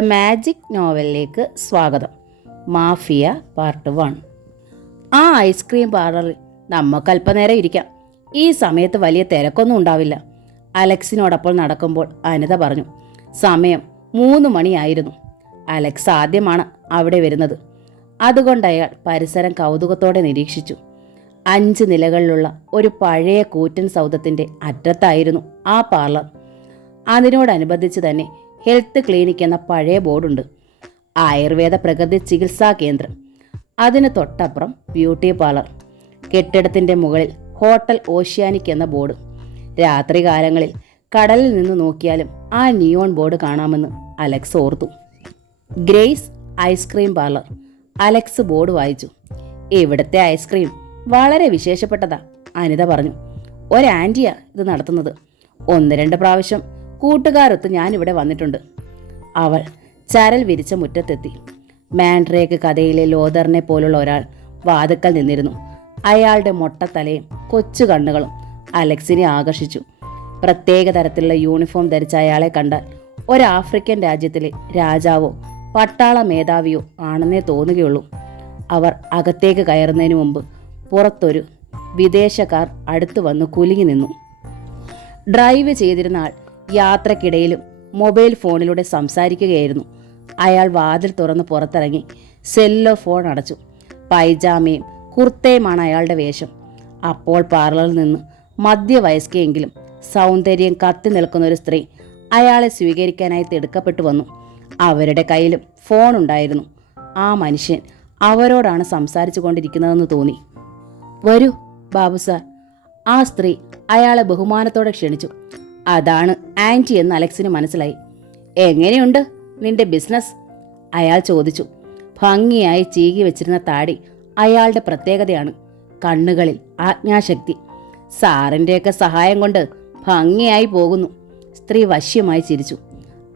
The magic നോവലിലേക്ക് സ്വാഗതം. Mafia part 1. ആ ice cream പാർലറിൽ നമുക്ക് അല്പനേരം ഇരിക്കാം. ഈ സമയത്ത് വലിയ തിരക്കൊന്നും ഉണ്ടാവില്ല. അലക്സിനോടൊപ്പം നടക്കുമ്പോൾ അനിത പറഞ്ഞു. സമയം 3 മണിയായിരുന്നു. അലക്സ് ആദ്യമാണ് അവിടെ വരുന്നത്. അതുകൊണ്ട് അയാൾ പരിസരം കൗതുകത്തോടെ നിരീക്ഷിച്ചു. 5 നിലകളിലുള്ള ഒരു പഴയ കൂറ്റൻ സൗധത്തിൻ്റെ അറ്റത്തായിരുന്നു ആ പാർലർ. അതിനോടനുബന്ധിച്ച് തന്നെ ഹെൽത്ത് ക്ലിനിക് എന്ന പഴയ ബോർഡുണ്ട്. ആയുർവേദ പ്രകൃതി ചികിത്സാ കേന്ദ്രം. അതിന് തൊട്ടപ്പുറം ബ്യൂട്ടി പാർലർ. കെട്ടിടത്തിൻ്റെ മുകളിൽ ഹോട്ടൽ ഓഷ്യാനിക് എന്ന ബോർഡ്. രാത്രികാലങ്ങളിൽ കടലിൽ നിന്ന് നോക്കിയാലും ആ നിയോൺ ബോർഡ് കാണാമെന്ന് അലക്സ് ഓർത്തു. Grace ice cream parlour. Alex board വായിച്ചു. ഇവിടുത്തെ ഐസ്ക്രീം വളരെ വിശേഷപ്പെട്ടതാ, അനിത പറഞ്ഞു. ഒരാൻറ്റിയാ ഇത് നടത്തുന്നത്. 1-2 പ്രാവശ്യം കൂട്ടുകാരൊത്ത് ഞാനിവിടെ വന്നിട്ടുണ്ട്. അവൾ ചരൽ വിരിച്ച മുറ്റത്തെത്തി. മാൻഡ്രേക്ക് കഥയിലെ ലോതറിനെ പോലുള്ള ഒരാൾ വാതുക്കൽ നിന്നിരുന്നു. അയാളുടെ മൊട്ടത്തലയും കൊച്ചു കണ്ണുകളും അലക്സിനെ ആകർഷിച്ചു. പ്രത്യേക തരത്തിലുള്ള യൂണിഫോം ധരിച്ച അയാളെ കണ്ടാൽ ഒരാഫ്രിക്കൻ രാജ്യത്തിലെ രാജാവോ പട്ടാള മേധാവിയോ ആണെന്നേ തോന്നുകയുള്ളൂ. അവർ അകത്തേക്ക് കയറുന്നതിന് മുമ്പ് പുറത്തൊരു വിദേശക്കാർ അടുത്തു വന്ന് കുലുങ്ങി നിന്നു. ഡ്രൈവ് ചെയ്തിരുന്ന ആൾ യാത്രക്കിടയിലും മൊബൈൽ ഫോണിലൂടെ സംസാരിക്കുകയായിരുന്നു. അയാൾ വാതിൽ തുറന്ന് പുറത്തിറങ്ങി സെല്ലോ ഫോൺ അടച്ചു. പൈജാമയും കുർത്തയുമാണ് അയാളുടെ വേഷം. അപ്പോൾ പാർലറിൽ നിന്ന് മധ്യവയസ്കയെങ്കിലും സൗന്ദര്യം കത്തി നിൽക്കുന്ന ഒരു സ്ത്രീ അയാളെ സ്വീകരിക്കാനായി തിടുക്കപ്പെട്ടു വന്നു. അവരുടെ കയ്യിലും ഫോൺ ഉണ്ടായിരുന്നു. ആ മനുഷ്യൻ അവരോടാണ് സംസാരിച്ചു കൊണ്ടിരിക്കുന്നതെന്ന് തോന്നി. വരൂ ബാബു സാർ. ആ സ്ത്രീ അയാളെ ബഹുമാനത്തോടെ ക്ഷണിച്ചു. അതാണ് ആൻറ്റി എന്ന് അലക്സിന് മനസ്സിലായി. എങ്ങനെയുണ്ട് നിന്റെ ബിസിനസ്? അയാൾ ചോദിച്ചു. ഭംഗിയായി ചീകി വെച്ചിരുന്ന താടി അയാളുടെ പ്രത്യേകതയാണ്. കണ്ണുകളിൽ ആജ്ഞാശക്തി. സാറിൻ്റെയൊക്കെ സഹായം കൊണ്ട് ഭംഗിയായി പോകുന്നു. സ്ത്രീ വശ്യമായി ചിരിച്ചു.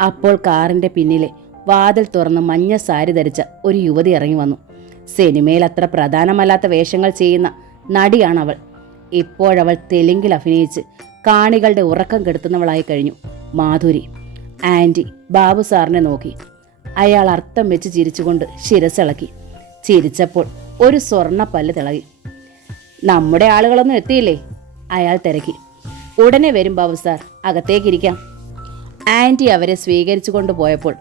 അപ്പോൾ കാറിൻ്റെ പിന്നിലെ വാതിൽ തുറന്ന് മഞ്ഞ സാരി ധരിച്ച ഒരു യുവതി ഇറങ്ങി വന്നു. സിനിമയിൽ അത്ര പ്രധാനമല്ലാത്ത വേഷങ്ങൾ ചെയ്യുന്ന നടിയാണവൾ. ഇപ്പോഴവൾ തെലുങ്കിൽ അഭിനയിച്ച് കാണികളുടെ ഉറക്കം കെടുത്തുന്നവളായി കഴിഞ്ഞു. മാധുരി. ആൻറ്റി ബാബു സാറിനെ നോക്കി. അയാൾ അർത്ഥം വെച്ച് ചിരിച്ചുകൊണ്ട് ശിരസിളക്കി. ചിരിച്ചപ്പോൾ ഒരു സ്വർണ്ണ പല്ല് തിളകി. നമ്മുടെ ആളുകളൊന്നും എത്തിയില്ലേ? അയാൾ തിരക്കി. ഉടനെ വരും ബാബു സാർ, അകത്തേക്കിരിക്കാം. ആൻറ്റി അവരെ സ്വീകരിച്ചു കൊണ്ടുപോയപ്പോൾ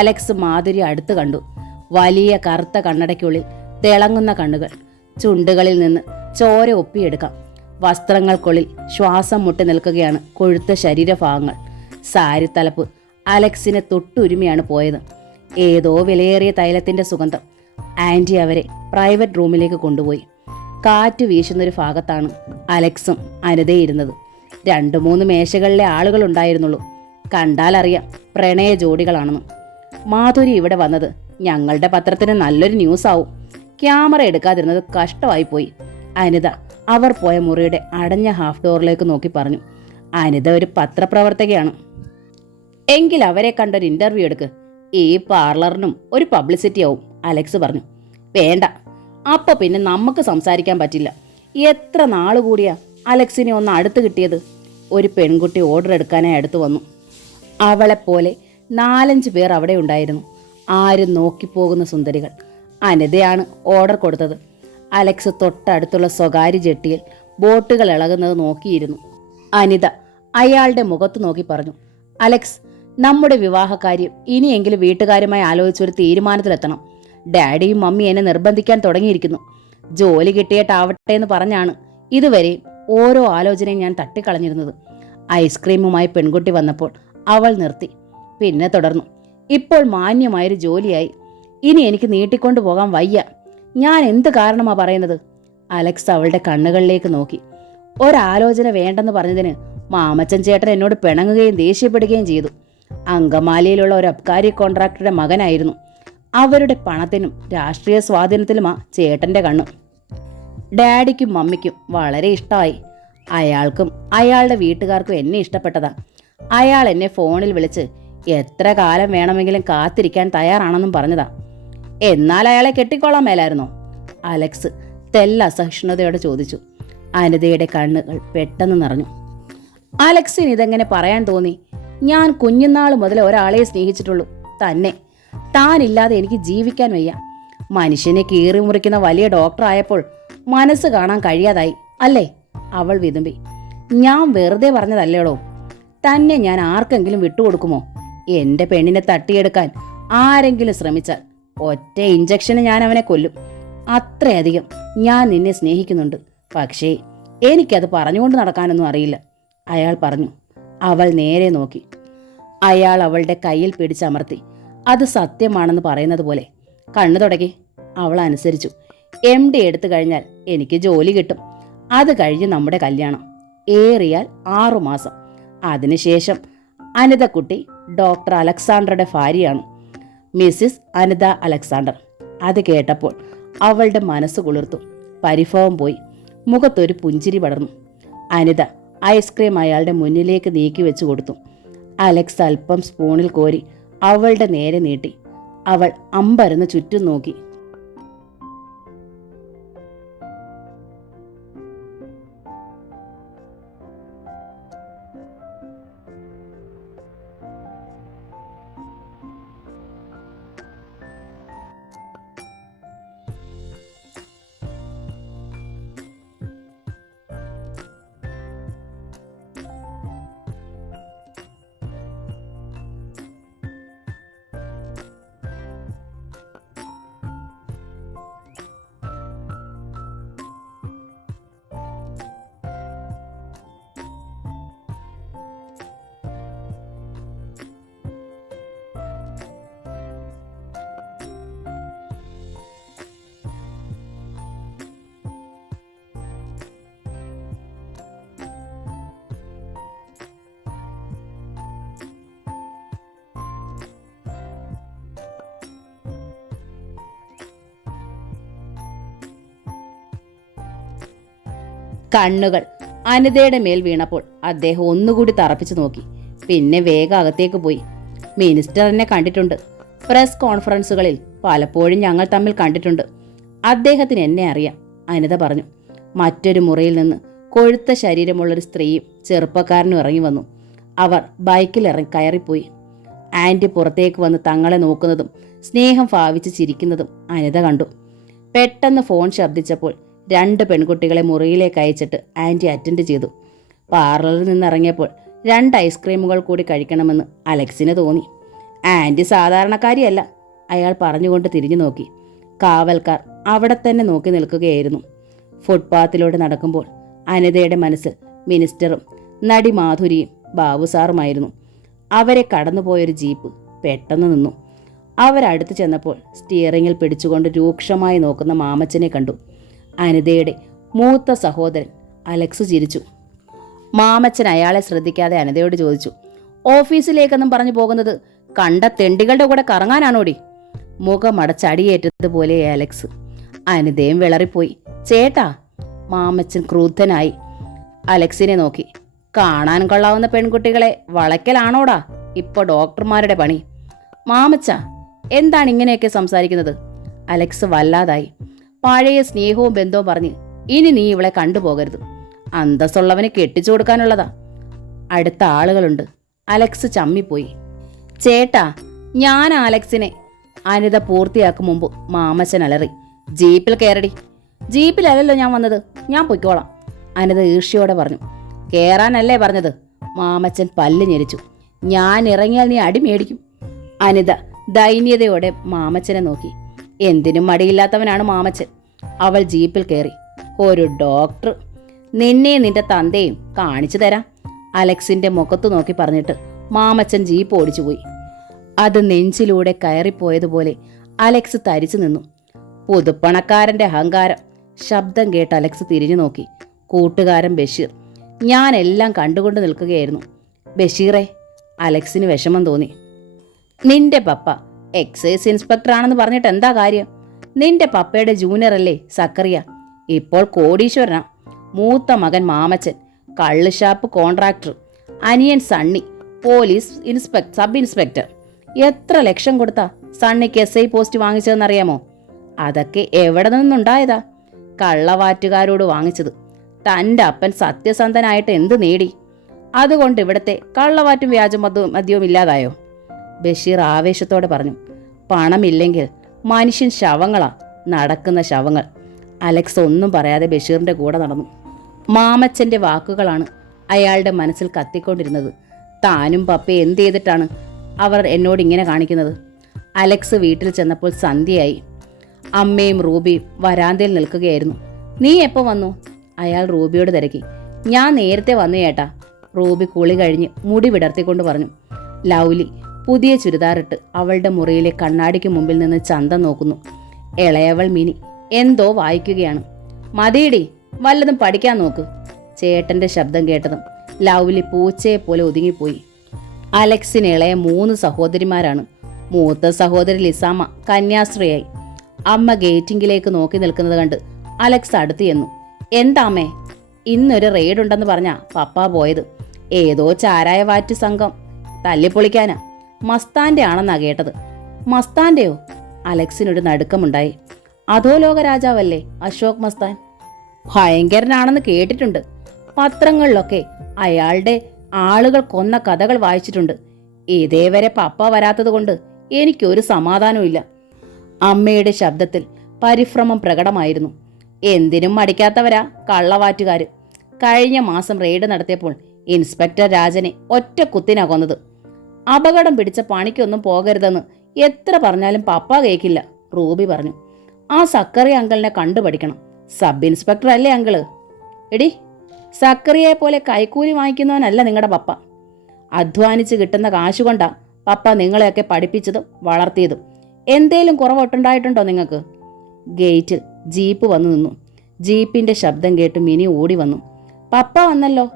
അലക്സ് മാധുരി അടുത്ത് കണ്ടു. വലിയ കറുത്ത കണ്ണടയ്ക്കുള്ളിൽ തിളങ്ങുന്ന കണ്ണുകൾ. ചുണ്ടുകളിൽ നിന്ന് ചോര ഒപ്പിയെടുക്കാം. വസ്ത്രങ്ങൾക്കുള്ളിൽ ശ്വാസം മുട്ടി നിൽക്കുകയാണ് കൊഴുത്ത ശരീരഭാഗങ്ങൾ. സാരി തലപ്പ് അലക്സിനെ തൊട്ടുരുമിയാണ് പോയത്. ഏതോ വിലയേറിയ തൈലത്തിന്റെ സുഗന്ധം. ആൻറ്റി അവരെ പ്രൈവറ്റ് റൂമിലേക്ക് കൊണ്ടുപോയി. കാറ്റ് വീശുന്നൊരു ഭാഗത്താണ് അലക്സും അനിതയിരുന്നത്. 2-3 മേശകളിലെ ആളുകൾ ഉണ്ടായിരുന്നുള്ളൂ. കണ്ടാലറിയാം പ്രണയ ജോഡികളാണെന്ന്. മാധുരി ഇവിടെ വന്നത് ഞങ്ങളുടെ പത്രത്തിന് നല്ലൊരു ന്യൂസ് ആവും. ക്യാമറ എടുക്കാതിരുന്നത് കഷ്ടമായിപ്പോയി. അനിത അവർ പോയ മുറിയുടെ അടഞ്ഞ ഹാഫ് ഡോറിലേക്ക് നോക്കി പറഞ്ഞു. അനിത ഒരു പത്രപ്രവർത്തകയാണ്. എങ്കിൽ അവരെ കണ്ടൊരു ഇന്റർവ്യൂ എടുക്ക്. ഈ പാർലറിനും ഒരു പബ്ലിസിറ്റി ആവും, അലക്സ് പറഞ്ഞു. വേണ്ട, അപ്പൊ പിന്നെ നമുക്ക് സംസാരിക്കാൻ പറ്റില്ല. എത്ര നാളുകൂടിയാ അലക്സിനെ ഒന്ന് അടുത്ത് കിട്ടിയത്. ഒരു പെൺകുട്ടി ഓർഡർ എടുക്കാനായി അടുത്ത് വന്നു. അവളെപ്പോലെ 4-5 പേർ അവിടെ ഉണ്ടായിരുന്നു. ആരും നോക്കിപ്പോകുന്ന സുന്ദരികൾ. അനിതയാണ് ഓർഡർ കൊടുത്തത്. അലക്സ് തൊട്ടടുത്തുള്ള സ്വകാര്യ ജെട്ടിയിൽ ബോട്ടുകൾ ഇളകുന്നത് നോക്കിയിരുന്നു. അനിത അയാളുടെ മുഖത്ത് നോക്കി പറഞ്ഞു. അലക്സ്, നമ്മുടെ വിവാഹകാര്യം ഇനിയെങ്കിലും വീട്ടുകാരുമായി ആലോചിച്ചൊരു തീരുമാനത്തിലെത്തണം. ഡാഡിയും മമ്മി എന്നെ നിർബന്ധിക്കാൻ തുടങ്ങിയിരിക്കുന്നു. ജോലി കിട്ടിയിട്ടാവട്ടെ എന്ന് പറഞ്ഞാണ് ഇതുവരെയും ഓരോ ആലോചനയും ഞാൻ തട്ടിക്കളഞ്ഞിരുന്നത്. ഐസ്ക്രീമുമായി പെൺകുട്ടി വന്നപ്പോൾ അവൾ നിർത്തി. പിന്നെ തുടർന്നു. ഇപ്പോൾ മാന്യമായൊരു ജോലിയായി. ഇനി എനിക്ക് നീട്ടിക്കൊണ്ടു പോകാൻ വയ്യ. ഞാൻ എന്ത് കാരണമാ പറയുന്നത്? അലക്സ് അവളുടെ കണ്ണുകളിലേക്ക് നോക്കി. ഒരാലോചന വേണ്ടെന്ന് പറഞ്ഞതിന് മാമച്ചൻ ചേട്ടൻ എന്നോട് പിണങ്ങുകയും ദേഷ്യപ്പെടുകയും ചെയ്തു. അങ്കമാലിയിലുള്ള ഒരു അബ്കാരി കോൺട്രാക്ടറുടെ മകനായിരുന്നു. അവരുടെ പണത്തിനും രാഷ്ട്രീയ സ്വാധീനത്തിലുമാ ചേട്ടന്റെ കണ്ണ്. ഡാഡിക്കും മമ്മിക്കും വളരെ ഇഷ്ടമായി. അയാൾക്കും അയാളുടെ വീട്ടുകാർക്കും എന്നെ ഇഷ്ടപ്പെട്ടതാ. അയാൾ എന്നെ ഫോണിൽ വിളിച്ച് എത്ര കാലം വേണമെങ്കിലും കാത്തിരിക്കാൻ തയ്യാറാണെന്നും പറഞ്ഞതാ. എന്നാൽ അയാളെ കെട്ടിക്കൊള്ളാൻ മേലായിരുന്നോ? അലക്സ് തെല്ല അസഹിഷ്ണുതയോടെ ചോദിച്ചു. അനിതയുടെ കണ്ണുകൾ പെട്ടെന്ന് നിറഞ്ഞു. അലക്സിന് ഇതെങ്ങനെ പറയാൻ തോന്നി? ഞാൻ കുഞ്ഞുനാൾ മുതൽ ഒരാളെ സ്നേഹിച്ചിട്ടുള്ളൂ. തന്നെ. താനില്ലാതെ എനിക്ക് ജീവിക്കാൻ വയ്യ. മനുഷ്യനെ കീറി മുറിക്കുന്ന വലിയ ഡോക്ടർ ആയപ്പോൾ മനസ്സ് കാണാൻ കഴിയാതായി അല്ലേ? അവൾ വിതുമ്പി. ഞാൻ വെറുതെ പറഞ്ഞതല്ലേടോ. തന്നെ ഞാൻ ആർക്കെങ്കിലും വിട്ടുകൊടുക്കുമോ? എന്റെ പെണ്ണിനെ തട്ടിയെടുക്കാൻ ആരെങ്കിലും ശ്രമിച്ചാൽ ഒറ്റ ഇഞ്ചക്ഷന് ഞാൻ അവനെ കൊല്ലും. അത്രയധികം ഞാൻ നിന്നെ സ്നേഹിക്കുന്നുണ്ട്. പക്ഷേ എനിക്കത് പറഞ്ഞുകൊണ്ട് നടക്കാനൊന്നും അറിയില്ല, അയാൾ പറഞ്ഞു. അവൾ നേരെ നോക്കി. അയാൾ അവളുടെ കയ്യിൽ പിടിച്ചമർത്തി. അത് സത്യമാണെന്ന് പറയുന്നത് പോലെ. കണ്ണു തുടങ്ങി. അവൾ അനുസരിച്ചു. MD എടുത്തു കഴിഞ്ഞാൽ എനിക്ക് ജോലി കിട്ടും. അത് കഴിഞ്ഞ് നമ്മുടെ കല്യാണം. ഏറിയാൽ 6 മാസം. അതിനുശേഷം അനിതക്കുട്ടി ഡോക്ടർ അലക്സാണ്ടറുടെ ഭാര്യയാണ്, മിസ്സിസ് അനിത അലക്സാണ്ടർ. അത് കേട്ടപ്പോൾ അവളുടെ മനസ്സ് കുളിർത്തു. പരിഭവം പോയി. മുഖത്തൊരു പുഞ്ചിരി പടർന്നു. അനിത ഐസ്ക്രീം അയാളുടെ മുന്നിലേക്ക് നീക്കി വെച്ചു കൊടുത്തു. അലക്സ് അല്പം സ്പൂണിൽ കോരി അവളുടെ നേരെ നീട്ടി. അവൾ അമ്പരന്ന് ചുറ്റും നോക്കി. കണ്ണുകൾ അനിതയുടെ മേൽ വീണപ്പോൾ അദ്ദേഹം ഒന്നുകൂടി തറപ്പിച്ചു നോക്കി. പിന്നെ വേഗം അകത്തേക്ക് പോയി. മിനിസ്റ്ററിനെ കണ്ടിട്ടുണ്ട്. പ്രസ് കോൺഫറൻസുകളിൽ പലപ്പോഴും ഞങ്ങൾ തമ്മിൽ കണ്ടിട്ടുണ്ട്. അദ്ദേഹത്തിന് എന്നെ അറിയാം, അനിത പറഞ്ഞു. മറ്റൊരു മുറിയിൽ നിന്ന് കൊഴുത്ത ശരീരമുള്ളൊരു സ്ത്രീയും ചെറുപ്പക്കാരനും ഇറങ്ങി വന്നു. അവർ ബൈക്കിൽ കയറിപ്പോയി. ആൻറ്റി പുറത്തേക്ക് വന്ന് തങ്ങളെ നോക്കുന്നതും സ്നേഹം ഭാവിച്ച് ചിരിക്കുന്നതും അനിത കണ്ടു. പെട്ടെന്ന് ഫോൺ ശബ്ദിച്ചപ്പോൾ 2 പെൺകുട്ടികളെ മുറിയിലേക്ക് അയച്ചിട്ട് ആൻറ്റി അറ്റൻഡ് ചെയ്തു. പാർലറിൽ നിന്നിറങ്ങിയപ്പോൾ 2 ഐസ്ക്രീമുകൾ കൂടി കഴിക്കണമെന്ന് അലക്സിന് തോന്നി. ആൻറ്റി സാധാരണക്കാരിയല്ല, അയാൾ പറഞ്ഞുകൊണ്ട് തിരിഞ്ഞു നോക്കി. കാവൽക്കാർ അവിടെ തന്നെ നോക്കി നിൽക്കുകയായിരുന്നു. ഫുട്പാത്തിലൂടെ നടക്കുമ്പോൾ അനിതയുടെ മനസ്സിൽ മിനിസ്റ്ററും നടി മാധുരിയും ബാബു സാറുമായിരുന്നു. അവരെ കടന്നുപോയൊരു ജീപ്പ് പെട്ടെന്ന് നിന്നു. അവരടുത്ത് ചെന്നപ്പോൾ സ്റ്റിയറിങ്ങിൽ പിടിച്ചുകൊണ്ട് രൂക്ഷമായി നോക്കുന്ന മാമച്ചനെ കണ്ടു. അനിതയുടെ മൂത്ത സഹോദരൻ അലക്സ് ചിരിച്ചു. മാമച്ചൻ അയാളെ ശ്രദ്ധിക്കാതെ അനിതയോട് ചോദിച്ചു, ഓഫീസിലേക്കെന്നും പറഞ്ഞു പോകുന്നത് കണ്ട തെണ്ടികളുടെ കൂടെ കറങ്ങാനാണോടി? മുഖമടച്ചടിയേറ്റതുപോലെ അലക്സ്. അനിതയും വിളറിപ്പോയി. ചേട്ടാ, മാമച്ചൻ ക്രുദ്ധനായി അലക്സിനെ നോക്കി. കാണാൻ കൊള്ളാവുന്ന പെൺകുട്ടികളെ വളയ്ക്കലാണോടാ ഇപ്പോൾ ഡോക്ടർമാരുടെ പണി? മാമച്ച, എന്താണ് ഇങ്ങനെയൊക്കെ സംസാരിക്കുന്നത്? അലക്സ് വല്ലാതായി. പഴയ സ്നേഹവും ബന്ധവും പറഞ്ഞ് ഇനി നീ ഇവളെ കണ്ടുപോകരുത്. അന്തസ്സുള്ളവന് കെട്ടിച്ചു കൊടുക്കാനുള്ളതാ. അടുത്ത ആളുകളുണ്ട്. അലക്സ് ചമ്മിപ്പോയി. ചേട്ടാ, ഞാൻ അലക്സിനെ. അനിത പൂർത്തിയാക്കും മുമ്പ് മാമച്ചൻ അലറി. ജീപ്പിൽ കയറടി. ജീപ്പിലല്ലല്ലോ ഞാൻ വന്നത്, ഞാൻ പൊയ്ക്കോളാം, അനിത ഈർഷ്യയോടെ പറഞ്ഞു. കേറാനല്ലേ പറഞ്ഞത്? മാമച്ചൻ പല്ല് ഞെരിച്ചു. ഞാൻ ഇറങ്ങിയാൽ നീ അടി മേടിക്കും. അനിത ദൈന്യതയോടെ മാമച്ചനെ നോക്കി. എന്തിനും മടിയില്ലാത്തവനാണ് മാമച്ചൻ. അവൾ ജീപ്പിൽ കയറി. ഒരു ഡോക്ടർ, നിന്നെ നിന്റെ തന്തയും കാണിച്ചു തരാം, അലക്സിന്റെ മുഖത്തു നോക്കി പറഞ്ഞിട്ട് മാമച്ചൻ ജീപ്പ് ഓടിച്ചുപോയി. അത് നെഞ്ചിലൂടെ കയറിപ്പോയതുപോലെ അലക്സ് തരിച്ചു നിന്നു. പുതുപ്പണക്കാരന്റെ അഹങ്കാരം. ശബ്ദം കേട്ട് അലക്സ് തിരിഞ്ഞു നോക്കി. കൂട്ടുകാരൻ ബഷീർ. ഞാനെല്ലാം കണ്ടുകൊണ്ട് നിൽക്കുകയായിരുന്നു. ബഷീറെ, അലക്സിന് വിഷമം തോന്നി. നിന്റെ പപ്പ എക്സൈസ് ഇൻസ്പെക്ടറാണെന്ന് പറഞ്ഞിട്ട് എന്താ കാര്യം? നിന്റെ പപ്പയുടെ ജൂനിയർ അല്ലേ സക്കറിയ? ഇപ്പോൾ കോടീശ്വരനാ. മൂത്ത മകൻ മാമച്ചൻ കള്ളുഷാപ്പ് കോൺട്രാക്ടർ, അനിയൻ സണ്ണി പോലീസ് സബ് ഇൻസ്പെക്ടർ. എത്ര ലക്ഷം കൊടുത്താ സണ്ണിക്ക് SI പോസ്റ്റ് വാങ്ങിച്ചതെന്നറിയാമോ? അതൊക്കെ എവിടെ നിന്നുണ്ടായതാ? കള്ളവാറ്റുകാരോട് വാങ്ങിച്ചത്. തൻ്റെ അപ്പൻ സത്യസന്ധനായിട്ട് എന്ത് നേടി? അതുകൊണ്ട് ഇവിടത്തെ കള്ളവാറ്റും വ്യാജ മദ്യവും ഇല്ലാതായോ? ബഷീർ ആവേശത്തോടെ പറഞ്ഞു. പണമില്ലെങ്കിൽ മനുഷ്യൻ ശവങ്ങളാ, നടക്കുന്ന ശവങ്ങൾ. അലക്സ് ഒന്നും പറയാതെ ബഷീറിന്റെ കൂടെ നടന്നു. മാമച്ചന്റെ വാക്കുകളാണ് അയാളുടെ മനസ്സിൽ കത്തിക്കൊണ്ടിരുന്നത്. താനും പപ്പയും എന്ത് ചെയ്തിട്ടാണ് അവർ എന്നോട് ഇങ്ങനെ കാണിക്കുന്നത്? അലക്സ് വീട്ടിൽ ചെന്നപ്പോൾ സന്ധ്യയായി. അമ്മയും റൂബിയും വരാന്തയിൽ നിൽക്കുകയായിരുന്നു. നീ എപ്പോൾ വന്നു? അയാൾ റൂബിയോട് തിരക്കി. ഞാൻ നേരത്തെ വന്നു ചേട്ടാ. റൂബി കുളി കഴിഞ്ഞ് മുടി വിടർത്തിക്കൊണ്ട് പറഞ്ഞു. ലൗലി പുതിയ ചുരിദാറിട്ട് അവളുടെ മുറിയിലെ കണ്ണാടിക്ക് മുമ്പിൽ നിന്ന് ചന്തം നോക്കുന്നു. ഇളയവൾ മിനി എന്തോ വായിക്കുകയാണ്. മതിയിടി, വല്ലതും പഠിക്കാൻ നോക്ക്. ചേട്ടന്റെ ശബ്ദം കേട്ടതും ലൗലി പൂച്ചയെ പോലെ ഒതുങ്ങിപ്പോയി. അലക്സിന് ഇളയ 3 സഹോദരിമാരാണ്. മൂത്ത സഹോദരി ലിസാമ്മ കന്യാസ്ത്രീയായി. അമ്മ ഗേറ്റിംഗിലേക്ക് നോക്കി നിൽക്കുന്നത് കണ്ട് അലക്സ് അടുത്ത് ചെന്നു. എന്താമ്മേ? ഇന്നൊരു റെയ്ഡ് ഉണ്ടെന്ന് പറഞ്ഞാ പപ്പ പോയത്. ഏതോ ചാരായ വാറ്റ് സംഘം തല്ലിപ്പൊളിക്കാനാ. മസ്താന്റെ ആണെന്നാ കേട്ടത്. മസ്താന്റെയോ? അലക്സിനൊരു നടുക്കമുണ്ടായി. അധോലോക രാജാവല്ലേ അശോക് മസ്താൻ? ഭയങ്കരനാണെന്ന് കേട്ടിട്ടുണ്ട്. പത്രങ്ങളിലൊക്കെ അയാളുടെ ആളുകൾ കൊന്ന കഥകൾ വായിച്ചിട്ടുണ്ട്. ഇതേവരെ പപ്പ വരാത്തത് കൊണ്ട് എനിക്കൊരു സമാധാനവുമില്ല. അമ്മയുടെ ശബ്ദത്തിൽ പരിഭ്രമം പ്രകടമായിരുന്നു. എന്തിനും മടിക്കാത്തവരാ കള്ളവാറ്റുകാര്. കഴിഞ്ഞ മാസം റെയ്ഡ് നടത്തിയപ്പോൾ ഇൻസ്പെക്ടർ രാജനെ ഒറ്റ കുത്തിനാ കൊന്നത്. അപകടം പിടിച്ച പണിക്കൊന്നും പോകരുതെന്ന് എത്ര പറഞ്ഞാലും പപ്പ കേൾക്കില്ല. റൂബി പറഞ്ഞു. ആ സക്കറി അങ്കിളിനെ കണ്ടുപഠിക്കണം. സബ് ഇൻസ്പെക്ടർ അല്ലേ അങ്കിള്? എടി, സക്കറിയെ പോലെ കൈക്കൂലി വാങ്ങിക്കുന്നവനല്ല നിങ്ങളുടെ പപ്പ. അധ്വാനിച്ച് കിട്ടുന്ന കാശുകൊണ്ടാ പപ്പ നിങ്ങളെയൊക്കെ പഠിപ്പിച്ചതും വളർത്തിയതും. എന്തേലും കുറവൊട്ടുണ്ടായിട്ടുണ്ടോ നിങ്ങൾക്ക്? ഗേറ്റിൽ ജീപ്പ് വന്നു നിന്നു. ജീപ്പിന്റെ ശബ്ദം കേട്ട് മിനി ഓടി വന്നു. പപ്പ വന്നല്ലോ.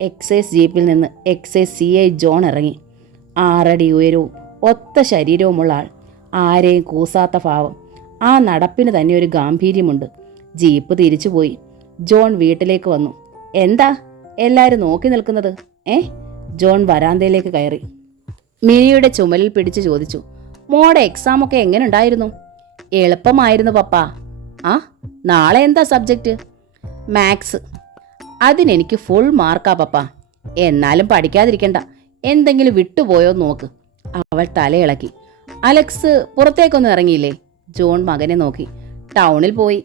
എക്സൈസ് ജീപ്പിൽ നിന്ന് എക്സൈസ് CI ജോൺ ഇറങ്ങി. 6 അടി ഉയരവും ഒത്ത ശരീരവുമുള്ള ആൾ. ആരെയും കൂസാത്ത ഭാവം. ആ നടപ്പിന് തന്നെ ഒരു ഗാംഭീര്യമുണ്ട്. ജീപ്പ് തിരിച്ചുപോയി. ജോൺ വീട്ടിലേക്ക് വന്നു. എന്താ എല്ലാവരും നോക്കി നിൽക്കുന്നത്? ജോൺ വരാന്തയിലേക്ക് കയറി. മിനിയുടെ ചുമലിൽ പിടിച്ച് ചോദിച്ചു. മോടെ എക്സാമൊക്കെ എങ്ങനെ ഉണ്ടായിരുന്നു? എളുപ്പമായിരുന്നു പപ്പ. ആ, നാളെ എന്താ സബ്ജക്റ്റ്? മാത്സ്. അതിനെനിക്ക് ഫുൾ മാർക്കാ പപ്പ. എന്നാലും പഠിക്കാതിരിക്കണ്ട. എന്തെങ്കിലും വിട്ടുപോയോ നോക്ക്. അവൾ തലയിളക്കി. അലക്സ് പുറത്തേക്കൊന്നും ഇറങ്ങിയില്ലേ? ജോൺ മകനെ നോക്കി. ടൗണിൽ പോയി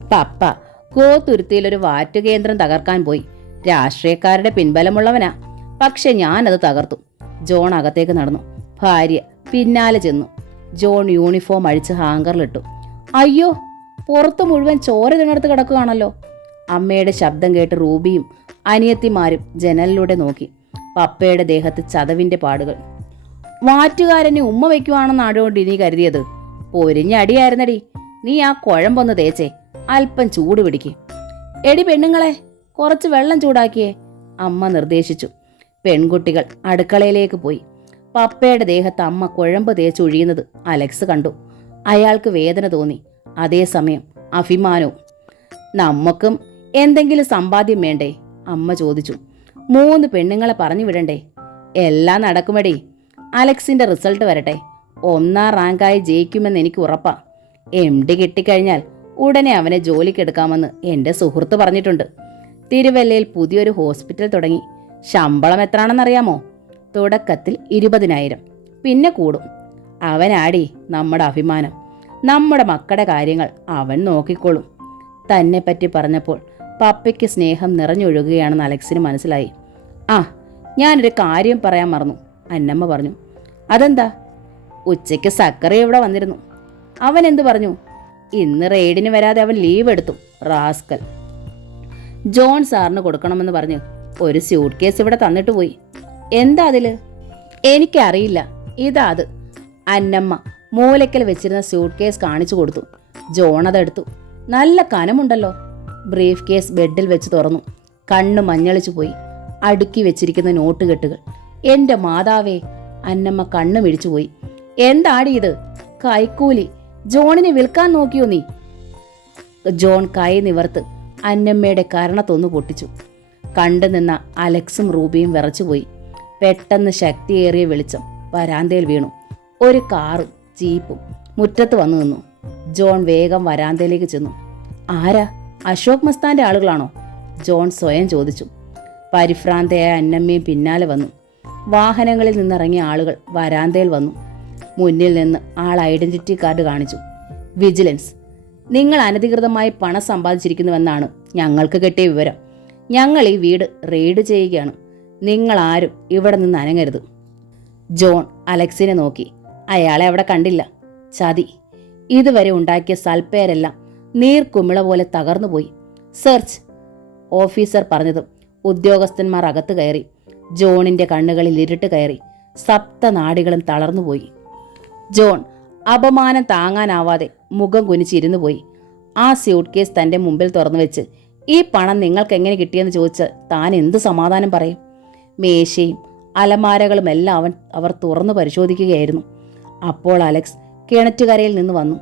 പപ്പ. കോത്തുരുത്തിയിലൊരു വാറ്റുകേന്ദ്രം തകർക്കാൻ പോയി. രാഷ്ട്രീയക്കാരുടെ പിൻബലമുള്ളവനാ. പക്ഷെ ഞാനത് തകർത്തു. ജോൺ അകത്തേക്ക് നടന്നു. ഭാര്യ പിന്നാലെ ചെന്നു. ജോൺ യൂണിഫോം അഴിച്ച് ഹാങ്കറിലിട്ടു. അയ്യോ, പുറത്ത് മുഴുവൻ ചോര തിണർത്ത് കിടക്കുകയാണല്ലോ. അമ്മയുടെ ശബ്ദം കേട്ട് റൂബിയും അനിയത്തിമാരും ജനലിലൂടെ നോക്കി. പപ്പയുടെ ദേഹത്ത് ചതവിന്റെ പാടുകൾ. വാറ്റുകാരനെ ഉമ്മ വയ്ക്കുവാണെന്നാണോണ്ട് ഇനി കരുതിയത്? പൊരിഞ്ഞടിയായിരുന്നടി. നീ ആ കുഴമ്പൊന്ന് തേച്ചേ. അല്പം ചൂട് പിടിക്ക്. എടി പെണ്ണുങ്ങളെ, കുറച്ച് വെള്ളം ചൂടാക്കിയേ, അമ്മ നിർദ്ദേശിച്ചു. പെൺകുട്ടികൾ അടുക്കളയിലേക്ക് പോയി. പപ്പയുടെ ദേഹത്ത് അമ്മ കുഴമ്പ് തേച്ചൊഴിയുന്നത് അലക്സ് കണ്ടു. അയാൾക്ക് വേദന തോന്നി. അതേസമയം അഭിമാനവും. നമുക്കും എന്തെങ്കിലും സമ്പാദ്യം വേണ്ടേ? അമ്മ ചോദിച്ചു. 3 പെണ്ണുങ്ങളെ പറഞ്ഞു വിടണ്ടേ? എല്ലാം നടക്കുമടി. അലക്സിന്റെ റിസൾട്ട് വരട്ടെ. 1ാം റാങ്കായി ജയിക്കുമെന്ന് എനിക്ക് ഉറപ്പാ. MD കിട്ടിക്കഴിഞ്ഞാൽ ഉടനെ അവനെ ജോലിക്കെടുക്കാമെന്ന് എൻ്റെ സുഹൃത്ത് പറഞ്ഞിട്ടുണ്ട്. തിരുവല്ലയിൽ പുതിയൊരു ഹോസ്പിറ്റൽ തുടങ്ങി. ശമ്പളം എത്രയാണെന്നറിയാമോ? തുടക്കത്തിൽ 20,000, പിന്നെ കൂടും. അവനാടി നമ്മുടെ അഭിമാനം. നമ്മുടെ മക്കളുടെ കാര്യങ്ങൾ അവൻ നോക്കിക്കോളും. തന്നെ പറ്റി പറഞ്ഞപ്പോൾ പപ്പയ്ക്ക് സ്നേഹം നിറഞ്ഞൊഴുകുകയാണെന്ന് അലക്സിന് മനസ്സിലായി. ആ, ഞാനൊരു കാര്യം പറയാൻ മറന്നു, അന്നമ്മ പറഞ്ഞു. അതെന്താ? ഉച്ചയ്ക്ക് സക്കറി ഇവിടെ വന്നിരുന്നു. അവൻ എന്തു പറഞ്ഞു? ഇന്ന് റെയ്ഡിന് വരാതെ അവൻ ലീവ് എടുത്തു. റാസ്കൽ. ജോൺ സാറിന് കൊടുക്കണമെന്ന് പറഞ്ഞ് ഒരു സ്യൂട്ട് കേസ് ഇവിടെ തന്നിട്ട് പോയി. എന്താ അതില്? എനിക്കറിയില്ല. ഇതാ അത്. അന്നമ്മ മൂലയ്ക്കൽ വെച്ചിരുന്ന സ്യൂട്ട് കേസ് കാണിച്ചു കൊടുത്തു. ജോൺ അതെടുത്തു. നല്ല കനമുണ്ടല്ലോ. ബ്രീഫ് കേസ് ബെഡിൽ വെച്ച് തുറന്നു. കണ്ണ് മഞ്ഞളിച്ചു പോയി. അടുക്കി വെച്ചിരിക്കുന്ന നോട്ടുകെട്ടുകൾ. എന്റെ മാതാവേ! അന്നമ്മ കണ്ണു മിഴിച്ചുപോയി. എന്താടി ഇത്? കൈക്കൂലി. ജോണിനെ വിൽക്കാൻ നോക്കിയോ നീ? ജോൺ കൈ നിവർത്ത് അന്നമ്മയുടെ കരണത്തൊന്നു പൊട്ടിച്ചു. കണ്ടു നിന്ന അലക്സും റൂബിയും വിറച്ചുപോയി. പെട്ടെന്ന് ശക്തിയേറിയ വെളിച്ചം വരാന്തയിൽ വീണു. ഒരു കാറും ജീപ്പും മുറ്റത്ത് വന്നു നിന്നു. ജോൺ വേഗം വരാന്തയിലേക്ക് ചെന്നു. ആരാ? അശോക് മസ്താന്റെ ആളുകളാണോ? ജോൺ സ്വയം ചോദിച്ചു. പരിഭ്രാന്തയായ അന്നമ്മയും പിന്നാലെ വന്നു. വാഹനങ്ങളിൽ നിന്നിറങ്ങിയ ആളുകൾ വരാന്തയിൽ വന്നു. മുന്നിൽ നിന്ന് ആൾ ഐഡന്റിറ്റി കാർഡ് കാണിച്ചു. വിജിലൻസ്. നിങ്ങൾ അനധികൃതമായി പണം സമ്പാദിച്ചിരിക്കുന്നുവെന്നാണ് ഞങ്ങൾക്ക് കിട്ടിയ വിവരം. ഞങ്ങൾ ഈ വീട് റെയ്ഡ് ചെയ്യുകയാണ്. നിങ്ങൾ ആരും ഇവിടെ നിന്ന് അനങ്ങരുത്. ജോൺ അലക്സിനെ നോക്കി. അയാളെ അവിടെ കണ്ടില്ല. ചതി. ഇതുവരെ ഉണ്ടാക്കിയ സൽപ്പേരെല്ലാം നീർക്കുമിള പോലെ തകർന്നുപോയി. സെർച്ച്. ഓഫീസർ പറഞ്ഞതും ഉദ്യോഗസ്ഥന്മാർ അകത്ത് കയറി. ജോണിന്റെ കണ്ണുകളിൽ ഇരുട്ട് കയറി. സപ്തനാഡികളും തളർന്നുപോയി. ജോൺ അപമാനം താങ്ങാനാവാതെ മുഖം കുനിച്ചിരുന്നു പോയി. ആ സ്യൂട്ട് കേസ് തന്റെ മുമ്പിൽ തുറന്നു വെച്ച് ഈ പണം നിങ്ങൾക്ക് എങ്ങനെ കിട്ടിയെന്ന് ചോദിച്ച് താൻ എന്ത് സമാധാനം പറയും? മേശയും അലമാരകളുമെല്ലാം അവർ തുറന്നു പരിശോധിക്കുകയായിരുന്നു. അപ്പോൾ അലക്സ് കിണറ്റുകരയിൽ നിന്ന് വന്നു.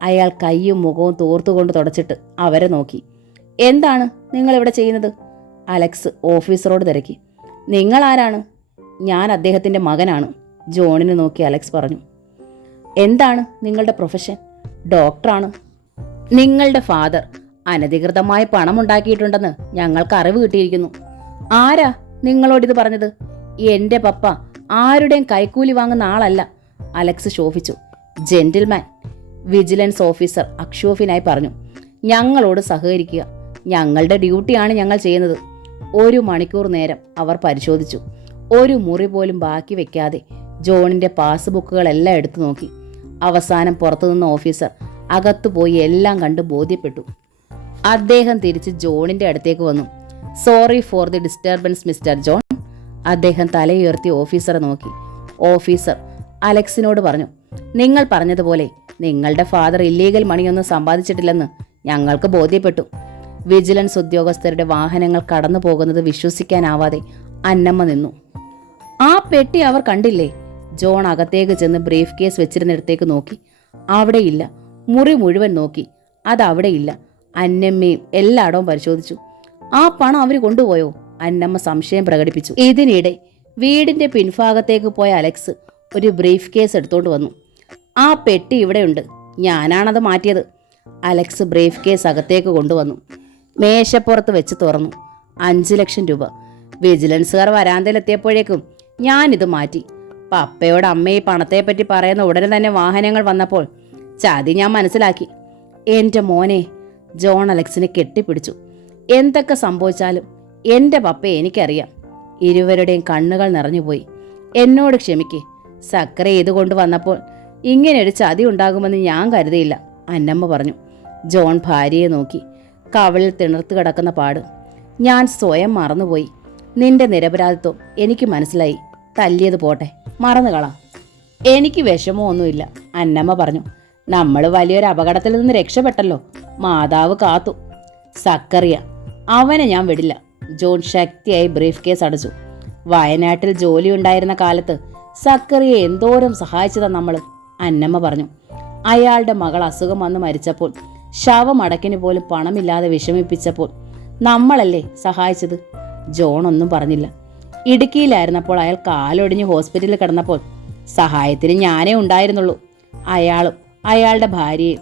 അയാൾ കൈയും മുഖവും തോർത്തുകൊണ്ട് തുടച്ചിട്ട് അവരെ നോക്കി. എന്താണ് നിങ്ങളിവിടെ ചെയ്യുന്നത്? അലക്സ് ഓഫീസറോട് തിരക്കി. നിങ്ങൾ ആരാണ്? ഞാൻ അദ്ദേഹത്തിൻ്റെ മകനാണ്. ജോണിനെ നോക്കി അലക്സ് പറഞ്ഞു. എന്താണ് നിങ്ങളുടെ പ്രൊഫഷൻ? ഡോക്ടറാണ്. നിങ്ങളുടെ ഫാദർ അനധികൃതമായി പണം ഉണ്ടാക്കിയിട്ടുണ്ടെന്ന് ഞങ്ങൾക്ക് അറിവ് കിട്ടിയിരിക്കുന്നു. ആരാ നിങ്ങളോടിത് പറഞ്ഞത്? എന്റെ പപ്പ ആരുടെയും കൈക്കൂലി വാങ്ങുന്ന ആളല്ല, അലക്സ് ശോഭിച്ചു. ജെന്റിൽമാൻ. വിജിലൻസ് ഓഫീസർ അക്ഷോഫിനായി പറഞ്ഞു. ഞങ്ങളോട് സഹകരിക്കുക. ഞങ്ങളുടെ ഡ്യൂട്ടിയാണ് ഞങ്ങൾ ചെയ്യുന്നത്. 1 മണിക്കൂർ നേരം അവർ പരിശോധിച്ചു. ഒരു മുറി പോലും ബാക്കി വെക്കാതെ ജോണിന്റെ പാസ്ബുക്കുകളെല്ലാം എടുത്തു നോക്കി. അവസാനം പുറത്തുനിന്ന ഓഫീസർ അകത്തുപോയി എല്ലാം കണ്ട് ബോധ്യപ്പെട്ടു. അദ്ദേഹം തിരിച്ച് ജോണിന്റെ അടുത്തേക്ക് വന്നു. Sorry for the disturbance mister John. അദ്ദേഹം തലയുയർത്തി ഓഫീസറെ നോക്കി. ഓഫീസർ അലക്സിനോട് പറഞ്ഞു. നിങ്ങൾ പറഞ്ഞതുപോലെ നിങ്ങളുടെ ഫാദർ ഇല്ലീഗൽ മണിയൊന്നും സമ്പാദിച്ചിട്ടില്ലെന്ന് ഞങ്ങൾക്ക് ബോധ്യപ്പെട്ടു. വിജിലൻസ് ഉദ്യോഗസ്ഥരുടെ വാഹനങ്ങൾ കടന്നു പോകുന്നത് വിശ്വസിക്കാനാവാതെ അന്നമ്മ നിന്നു. ആ പെട്ടി അവർ കണ്ടില്ലേ? ജോൺ അകത്തേക്ക് ചെന്ന് ബ്രീഫ് കേസ് വെച്ചിരുന്നിടത്തേക്ക് നോക്കി. അവിടെയില്ല. മുറി മുഴുവൻ നോക്കി. അതവിടെയില്ല. അന്നമ്മയും എല്ലായിടവും പരിശോധിച്ചു. ആ പണം അവർ കൊണ്ടുപോയോ? അന്നമ്മ സംശയം പ്രകടിപ്പിച്ചു. ഇതിനിടെ വീടിന്റെ പിൻഭാഗത്തേക്ക് പോയ അലക്സ് ഒരു ബ്രീഫ് കേസ് എടുത്തോണ്ട് വന്നു. ആ പെട്ടി ഇവിടെയുണ്ട്. ഞാനാണത് മാറ്റിയത്. അലക്സ് ബ്രീഫ് കേസ് അകത്തേക്ക് കൊണ്ടുവന്നു. മേശപ്പുറത്ത് വെച്ച് തുറന്നു. 5 ലക്ഷം രൂപ. വിജിലൻസുകാർ വരാന്തയിലെത്തിയപ്പോഴേക്കും ഞാനിത് മാറ്റി. പപ്പയോട് അമ്മ ഈ പണത്തെപ്പറ്റി പറയുന്ന ഉടനെ തന്നെ വാഹനങ്ങൾ വന്നപ്പോൾ ചതി ഞാൻ മനസ്സിലാക്കി. എന്റെ മോനെ, ജോൺ അലക്സിനെ കെട്ടിപ്പിടിച്ചു. എന്തൊക്കെ സംഭവിച്ചാലും എന്റെ പപ്പയെ എനിക്കറിയാം. ഇരുവരുടെയും കണ്ണുകൾ നിറഞ്ഞുപോയി. എന്നോട് ക്ഷമിക്കേ. സക്കര ഇത് കൊണ്ടുവന്നപ്പോൾ ഇങ്ങനെയൊരു ചതി ഉണ്ടാകുമെന്ന് ഞാൻ കരുതിയില്ല, അന്നമ്മ പറഞ്ഞു. ജോൺ ഭാര്യയെ നോക്കി. കവളിൽ തിണർത്ത് കിടക്കുന്ന പാട്. ഞാൻ സ്വയം മറന്നുപോയി. നിന്റെ നിരപരാധിത്വം എനിക്ക് മനസ്സിലായി. തല്ലിയത് പോട്ടെ, മറന്നുകളാം. എനിക്ക് വിഷമമൊന്നുമില്ല, അന്നമ്മ പറഞ്ഞു. നമ്മൾ വലിയൊരു അപകടത്തിൽ നിന്ന് രക്ഷപ്പെട്ടല്ലോ. മാതാവ് കാത്തു. സക്കറിയ, അവനെ ഞാൻ വിടില്ല. ജോൺ ശക്തിയായി ബ്രീഫ് കേസ് അടച്ചു. വയനാട്ടിൽ ജോലി ഉണ്ടായിരുന്ന കാലത്ത് സക്കറിയെ എന്തോരം സഹായിച്ചതാ നമ്മൾ, അന്നമ്മ പറഞ്ഞു. അയാളുടെ മകൾ അസുഖം വന്ന് മരിച്ചപ്പോൾ ശവമടക്കിന് പോലും പണമില്ലാതെ വിഷമിപ്പിച്ചപ്പോൾ നമ്മളല്ലേ സഹായിച്ചത്? ജോൺ ഒന്നും പറഞ്ഞില്ല. ഇടുക്കിയിലായിരുന്നപ്പോൾ അയാൾ കാലൊടിഞ്ഞ് ഹോസ്പിറ്റലിൽ കിടന്നപ്പോൾ സഹായത്തിന് ഞാനേ ഉണ്ടായിരുന്നുള്ളൂ. അയാളും അയാളുടെ ഭാര്യയും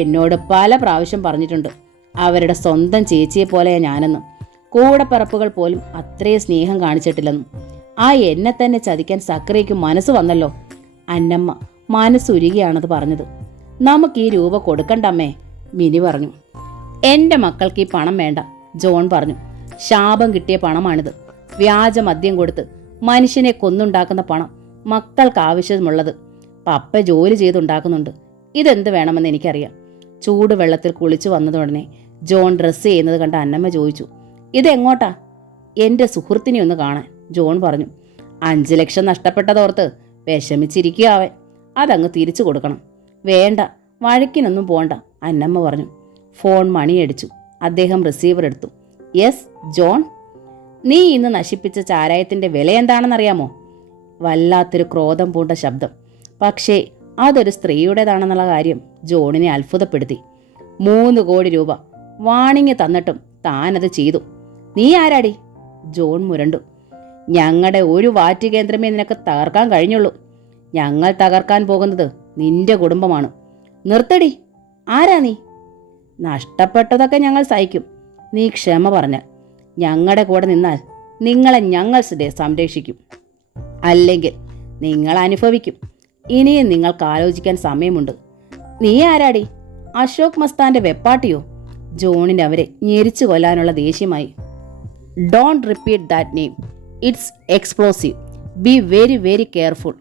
എന്നോട് പല പ്രാവശ്യം പറഞ്ഞിട്ടുണ്ട് അവരുടെ സ്വന്തം ചേച്ചിയെ പോലെയാ ഞാനെന്ന്. കൂടപ്പിറപ്പുകൾ പോലും അത്രയും സ്നേഹം കാണിച്ചിട്ടില്ലെന്നും. ആ എന്നെ തന്നെ ചതിക്കാൻ സക്കറിയയ്ക്ക് മനസ്സ് വന്നല്ലോ. അന്നമ്മ മനസ്സുരുകിയാണത് പറഞ്ഞത്. നമുക്ക് ഈ രൂപ കൊടുക്കണ്ടമ്മേ, മിനി പറഞ്ഞു. എന്റെ മക്കൾക്ക് ഈ പണം വേണ്ട, ജോൺ പറഞ്ഞു. ശാപം കിട്ടിയ പണമാണിത്. വ്യാജ മദ്യം കൊടുത്ത് മനുഷ്യനെ കൊന്നുണ്ടാക്കുന്ന പണം മക്കൾക്ക് ആവശ്യമുള്ളത് പപ്പ ജോലി ചെയ്തുണ്ടാക്കുന്നുണ്ട്. ഇതെന്ത് വേണമെന്ന് എനിക്കറിയാം. ചൂടുവെള്ളത്തിൽ കുളിച്ചു വന്നതുടനെ ജോൺ ഡ്രസ്സ് ചെയ്യുന്നത് കണ്ട അന്നമ്മ ചോദിച്ചു. ഇതെങ്ങോട്ടാ? എന്റെ സുഹൃത്തിനെ ഒന്ന് കാണാൻ, ജോൺ പറഞ്ഞു. 5 ലക്ഷം നഷ്ടപ്പെട്ടതോർത്ത് വിഷമിച്ചിരിക്കുക അവൻ. അതങ്ങ് തിരിച്ചു കൊടുക്കണം. വേണ്ട, വഴക്കിനൊന്നും പോണ്ട, അന്നമ്മ പറഞ്ഞു. ഫോൺ മണിയടിച്ചു. അദ്ദേഹം റിസീവർ എടുത്തു. Yes John. നീ ഇന്ന് നശിപ്പിച്ച ചാരായത്തിന്റെ വില എന്താണെന്നറിയാമോ? വല്ലാത്തൊരു ക്രോധം പൂണ്ട ശബ്ദം. പക്ഷേ അതൊരു സ്ത്രീയുടേതാണെന്നുള്ള കാര്യം ജോണിനെ അത്ഭുതപ്പെടുത്തി. 3 കോടി രൂപ വാണിങ് തന്നിട്ടും താനത് ചെയ്തു. നീ ആരാടി? ജോൺ മുരണ്ടു. ഞങ്ങളുടെ ഒരു വാറ്റ് കേന്ദ്രമേ നിനക്ക് തകർക്കാൻ കഴിഞ്ഞുള്ളൂ. ഞങ്ങൾ തകർക്കാൻ പോകുന്നത് നിന്റെ കുടുംബമാണ്. നിർത്തടി. ആരാ നീ? നഷ്ടപ്പെട്ടതൊക്കെ ഞങ്ങൾ സഹിക്കും. നീ ക്ഷമ പറഞ്ഞാൽ, ഞങ്ങളുടെ കൂടെ നിന്നാൽ നിങ്ങളെ ഞങ്ങൾ സംരക്ഷിക്കും. അല്ലെങ്കിൽ നിങ്ങൾ അനുഭവിക്കും. ഇനിയും നിങ്ങൾക്ക് ആലോചിക്കാൻ സമയമുണ്ട്. നീ ആരാടി? അശോക് മസ്താന്റെ വെപ്പാട്ടിയോ? ജോണിന് അവരെ ഞെരിച്ചു കൊല്ലാനുള്ള ദേഷ്യമായി. Don't repeat that name. It's explosive. Be very very careful.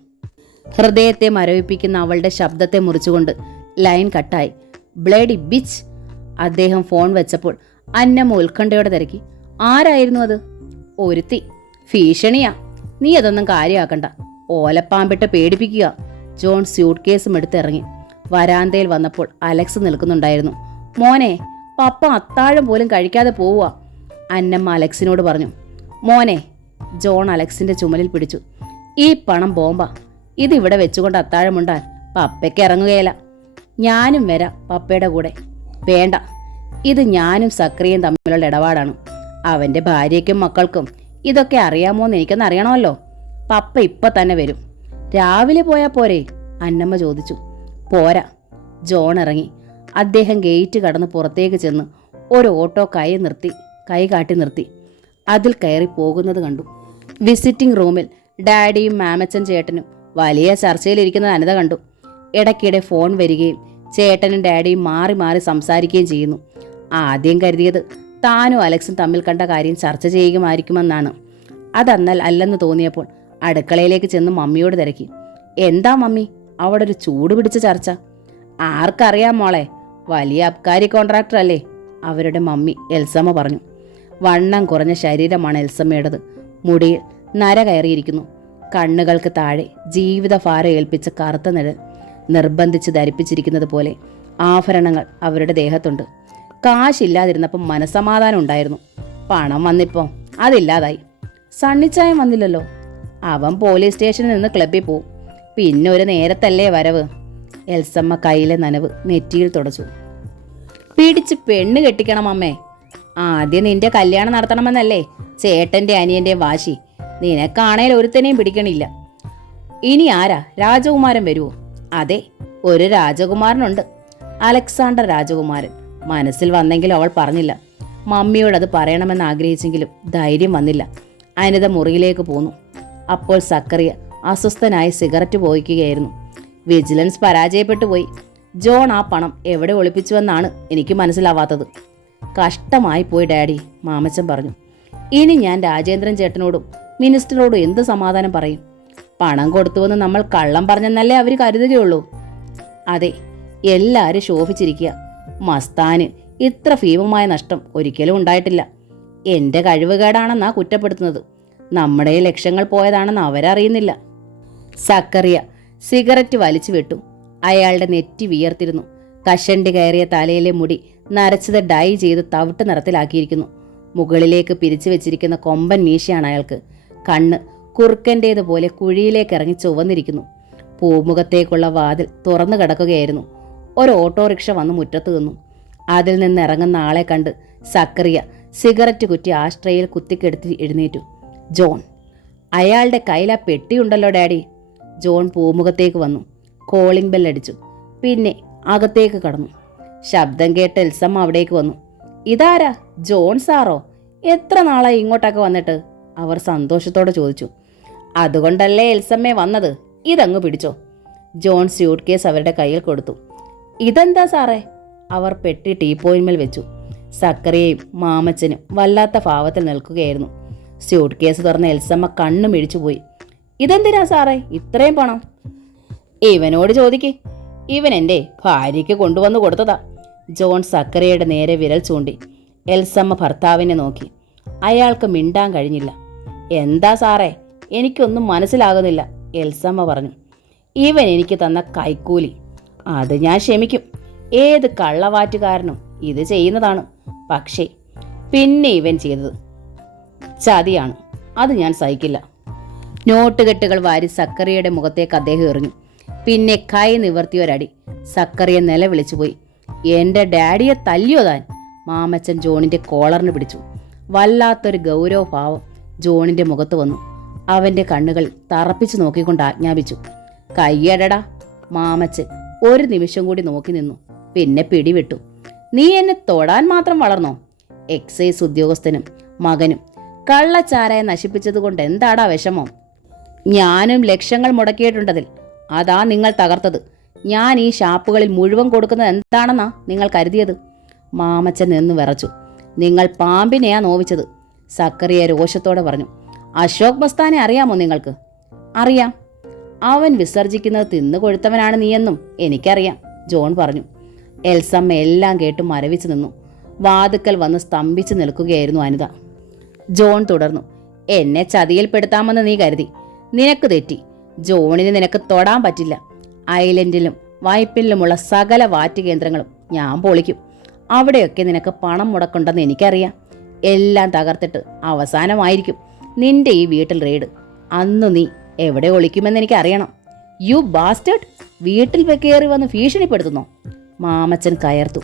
ഹൃദയത്തെ മരവിപ്പിക്കുന്ന അവളുടെ ശബ്ദത്തെ മുറിച്ചുകൊണ്ട് ലൈൻ കട്ടായി. Bloody bitch. അദ്ദേഹം ഫോൺ വെച്ചപ്പോൾ അന്നമ്മ ഉത്കണ്ഠയോടെ തിരക്കി. ആരായിരുന്നു അത്? ഒരുത്തി. ഭീഷണിയാ. നീ അതൊന്നും കാര്യമാക്കണ്ട. ഓലപ്പാമ്പിട്ട് പേടിപ്പിക്കുക. ജോൺ സ്യൂട്ട് കേസും എടുത്തിറങ്ങി. വരാന്തയിൽ വന്നപ്പോൾ അലക്സ് നിൽക്കുന്നുണ്ടായിരുന്നു. മോനെ, പപ്പ അത്താഴം പോലും കഴിക്കാതെ പോവുക, അന്നമ്മ അലക്സിനോട് പറഞ്ഞു. മോനെ, ജോൺ അലക്സിന്റെ ചുമലിൽ പിടിച്ചു. ഈ പണം ബോംബാ. ഇതിവിടെ വെച്ചുകൊണ്ട് അത്താഴമുണ്ടാൻ പപ്പയ്ക്ക് ഇറങ്ങുകയില്ല. ഞാനും വരാം പപ്പയുടെ കൂടെ. വേണ്ട, ഇത് ഞാനും സക്രിയയും തമ്മിലുള്ള ഇടപാടാണ്. അവന്റെ ഭാര്യയ്ക്കും മക്കൾക്കും ഇതൊക്കെ അറിയാമോന്ന് എനിക്കൊന്ന് അറിയണമല്ലോ. പപ്പ ഇപ്പൊ തന്നെ വരും. രാവിലെ പോയാ പോരെ? അന്നമ്മ ചോദിച്ചു. പോരാ. ജോൺ ഇറങ്ങി. അദ്ദേഹം ഗേറ്റ് കടന്ന് പുറത്തേക്ക് ചെന്ന് ഒരു ഓട്ടോ കൈ കാട്ടി നിർത്തി. അതിൽ കയറി പോകുന്നത് കണ്ടു. വിസിറ്റിംഗ് റൂമിൽ ഡാഡിയും മാമച്ചൻ ചേട്ടനും വലിയ ചർച്ചയിലിരിക്കുന്നത് അനിത കണ്ടു. ഇടയ്ക്കിടെ ഫോൺ വരികയും ചേട്ടനും ഡാഡിയും മാറി മാറി സംസാരിക്കുകയും ചെയ്യുന്നു. ആദ്യം കരുതിയത് താനും അലക്സും തമ്മിൽ കണ്ട കാര്യം ചർച്ച ചെയ്യുമായിരിക്കുമെന്നാണ്. അതെന്നാൽ അല്ലെന്ന് തോന്നിയപ്പോൾ അടുക്കളയിലേക്ക് ചെന്ന് മമ്മിയോട് തിരക്കി. എന്താ മമ്മി, അവിടെ ഒരു ചൂട് പിടിച്ച ചർച്ച? ആർക്കറിയാം മോളെ, വലിയ അബ്കാരി കോൺട്രാക്ടർ അല്ലേ അവരുടെ മമ്മി, എൽസമ്മ പറഞ്ഞു. വണ്ണം കുറഞ്ഞ ശരീരമാണ് എൽസമ്മയുടേത്. മുടിയിൽ നര കയറിയിരിക്കുന്നു. കണ്ണുകൾക്ക് താഴെ ജീവിതഭാരം ഏൽപ്പിച്ച കറുത്ത നിഴൽ നിർബന്ധിച്ച് ധരിപ്പിച്ചിരിക്കുന്നത് പോലെ ആഭരണങ്ങൾ അവരുടെ ദേഹത്തുണ്ട്. കാശില്ലാതിരുന്നപ്പം മനസമാധാനം ഉണ്ടായിരുന്നു. പണം വന്നിപ്പോ അതില്ലാതായി. സണ്ണിച്ചായം വന്നില്ലല്ലോ. അവൻ പോലീസ് സ്റ്റേഷനിൽ നിന്ന് ക്ലബ്ബിൽ പോവും. പിന്നെ ഒരു നേരത്തല്ലേ വരവ്. എൽസമ്മ കയ്യിലെ നനവ് നെറ്റിയിൽ തുടച്ചു. പിടിച്ച് പെണ്ണ് കെട്ടിക്കണം അമ്മേ. ആദ്യം നിന്റെ കല്യാണം നടത്തണമെന്നല്ലേ ചേട്ടന്റെ അനിയന്റെയും വാശി. നിനക്കാണേൽ ഒരുത്തനെയും പിടിക്കണില്ല. ഇനി ആരാ? രാജകുമാരൻ വരുവോ? അതെ, ഒരു രാജകുമാരനുണ്ട്, അലക്സാണ്ടർ രാജകുമാരൻ. മനസ്സിൽ വന്നെങ്കിലും അവൾ പറഞ്ഞില്ല. മമ്മിയോടത് പറയണമെന്ന് ആഗ്രഹിച്ചെങ്കിലും ധൈര്യം വന്നില്ല. അനിത മുറിയിലേക്ക് പോന്നു. അപ്പോൾ സക്കറിയ അസ്വസ്ഥനായി സിഗരറ്റ് പോയിക്കുകയായിരുന്നു. വിജിലൻസ് പരാജയപ്പെട്ടു പോയി. ജോൺ ആ പണം എവിടെ ഒളിപ്പിച്ചുവെന്നാണ് എനിക്ക് മനസ്സിലാവാത്തത്. കഷ്ടമായി പോയി ഡാഡി, മാമച്ചൻ പറഞ്ഞു. ഇനി ഞാൻ രാജേന്ദ്രൻ ചേട്ടനോടും മിനിസ്റ്ററോടും എന്ത് സമാധാനം പറയും? പണം കൊടുത്തുവെന്ന് നമ്മൾ കള്ളം പറഞ്ഞെന്നല്ലേ അവർ കരുതുകയുള്ളൂ. അതെ, എല്ലാവരും ശോഭിച്ചിരിക്കുക. മസ്താന് ഇത്ര ഭീമമായ നഷ്ടം ഒരിക്കലും ഉണ്ടായിട്ടില്ല. എന്റെ കഴിവുകേടാണെന്നാ കുറ്റപ്പെടുത്തുന്നത്. നമ്മുടെ ലക്ഷ്യങ്ങൾ പോയതാണെന്ന് അവരറിയുന്നില്ല. സക്കറിയ സിഗരറ്റ് വലിച്ചു വിട്ടു. അയാളുടെ നെറ്റി വിയർത്തിരുന്നു. കഷണ്ടി കയറിയ തലയിലെ മുടി നരച്ചത് ഡൈ ചെയ്ത് തവിട്ട് നിറത്തിലാക്കിയിരിക്കുന്നു. മുകളിലേക്ക് പിരിച്ചു വെച്ചിരിക്കുന്ന കൊമ്പൻ മീശയാണ് അയാൾക്ക്. കണ്ണ് കുറുക്കൻ്റേതുപോലെ കുഴിയിലേക്ക് ഇറങ്ങി ചുവന്നിരിക്കുന്നു. പൂമുഖത്തേക്കുള്ള വാതിൽ തുറന്നു കിടക്കുകയായിരുന്നു. ഒരു ഓട്ടോറിക്ഷ വന്ന് മുറ്റത്ത് നിന്നു. അതിൽ നിന്ന് ഇറങ്ങുന്ന ആളെ കണ്ട് സക്കറിയ സിഗരറ്റ് കുറ്റി ആശ്രയിൽ കുത്തിക്കെടുത്തി എഴുന്നേറ്റു. ജോൺ. അയാളുടെ കയ്യിൽ ആ പെട്ടിയുണ്ടല്ലോ ഡാഡി. ജോൺ പൂമുഖത്തേക്ക് വന്നു. കോളിംഗ് ബെല്ലടിച്ചു. പിന്നെ അകത്തേക്ക് കടന്നു. ശബ്ദം കേട്ട് എൽസമ്മ അവിടേക്ക് വന്നു. ഇതാരാ? ജോൺ സാറോ? എത്ര നാളായി ഇങ്ങോട്ടൊക്കെ വന്നിട്ട്? അവർ സന്തോഷത്തോടെ ചോദിച്ചു. അതുകൊണ്ടല്ലേ എൽസമ്മേ വന്നത്. ഇതങ്ങ് പിടിച്ചോ. ജോൺ സ്യൂട്ട് കേസ് അവരുടെ കയ്യിൽ കൊടുത്തു. ഇതെന്താ സാറേ? അവർ പെട്ടി ടീപ്പോയിന്മേൽ വെച്ചു. സക്കറിയയും മാമച്ചനും വല്ലാത്ത ഭാവത്തിൽ നിൽക്കുകയായിരുന്നു. സ്യൂട്ട് കേസ് തുറന്ന എൽസമ്മ കണ്ണു മിഴിച്ചുപോയി. ഇതെന്തിനാ സാറേ ഇത്രയും പണം? ഇവനോട് ചോദിക്കേ. ഇവൻ എൻ്റെ ഭാര്യയ്ക്ക് കൊണ്ടുവന്നു കൊടുത്തതാ. ജോൺ സക്കറിയയുടെ നേരെ വിരൽ ചൂണ്ടി. എൽസമ്മ ഭർത്താവിനെ നോക്കി. അയാൾക്ക് മിണ്ടാൻ കഴിഞ്ഞില്ല. എന്താ സാറേ, എനിക്കൊന്നും മനസ്സിലാകുന്നില്ല, എൽസമ്മ പറഞ്ഞു. ഇവൻ എനിക്ക് തന്ന കൈക്കൂലി. അത് ഞാൻ ക്ഷമിക്കും. ഏത് കള്ളവാറ്റുകാരനും ഇത് ചെയ്യുന്നതാണ്. പക്ഷേ പിന്നെ ഇവൻ ചെയ്തത് ചതിയാണ്. അത് ഞാൻ സഹിക്കില്ല. നോട്ടുകെട്ടുകൾ വാരി സക്കറിയയുടെ മുഖത്തേക്ക് അദ്ദേഹം എറിഞ്ഞു. പിന്നെ കൈ നിവർത്തിയൊരടി. സക്കറിയ നിലവിളിച്ചുപോയി. എൻ്റെ ഡാഡിയെ തല്ലിയോ താൻ? മാമച്ചൻ ജോണിന്റെ കോളറിന് പിടിച്ചു. വല്ലാത്തൊരു ഗൗരവഭാവം ജോണിന്റെ മുഖത്ത് വന്നു. അവന്റെ കണ്ണുകൾ തറപ്പിച്ചു നോക്കിക്കൊണ്ട് ആജ്ഞാപിച്ചു. കയ്യടടാ. മാമച്ചൻ ഒരു നിമിഷം കൂടി നോക്കി നിന്നു. പിന്നെ പിടിവിട്ടു. നീ എന്നെ തൊടാൻ മാത്രം വളർന്നോ? എക്സൈസ് ഉദ്യോഗസ്ഥനും മകനും കള്ളച്ചാരായ നശിപ്പിച്ചത് കൊണ്ട് എന്താടാ വിഷമം? ഞാനും ലക്ഷങ്ങൾ മുടക്കിയിട്ടുണ്ടതിൽ. അതാ നിങ്ങൾ തകർത്തത്. ഞാൻ ഈ ഷാപ്പുകളിൽ മുഴുവൻ കൊടുക്കുന്നത് എന്താണെന്നാ നിങ്ങൾ കരുതിയത്? മാമച്ചൻ നിന്ന് വിറച്ചു. നിങ്ങൾ പാമ്പിനെയാ നോവിച്ചത്, സക്കറിയ രോഷത്തോടെ പറഞ്ഞു. അശോക് മസ്താനെ അറിയാമോ നിങ്ങൾക്ക്? അറിയാം. അവൻ വിസർജിക്കുന്നത് തിന്നു കൊഴുത്തവനാണ് നീയെന്നും എനിക്കറിയാം, ജോൺ പറഞ്ഞു. എൽസമ്മ എല്ലാം കേട്ട് മരവിച്ചു നിന്നു. വാതുക്കൽ വന്ന് സ്തംഭിച്ചു നിൽക്കുകയായിരുന്നു അനിത. ജോൺ തുടർന്നു. എന്നെ ചതിയിൽപ്പെടുത്താമെന്ന് നീ കരുതി. നിനക്ക് തെറ്റി. ജോണിന് നിനക്ക് തൊടാൻ പറ്റില്ല. ഐലൻഡിലും വായ്പിലുമുള്ള സകല വാറ്റ് കേന്ദ്രങ്ങളും ഞാൻ പൊളിക്കും. അവിടെയൊക്കെ നിനക്ക് പണം മുടക്കുണ്ടെന്ന് എനിക്കറിയാം. എല്ലാം തകർത്തിട്ട് അവസാനമായിരിക്കും നിന്റെ ഈ വീട്ടിൽ റെയ്ഡ്. അന്ന് നീ എവിടെ ഒളിക്കുമെന്ന് എനിക്കറിയണം. You bastard! വീട്ടിൽ കയറി വന്ന് ഭീഷണിപ്പെടുത്തുന്നോ? മാമച്ചൻ കയർത്തു.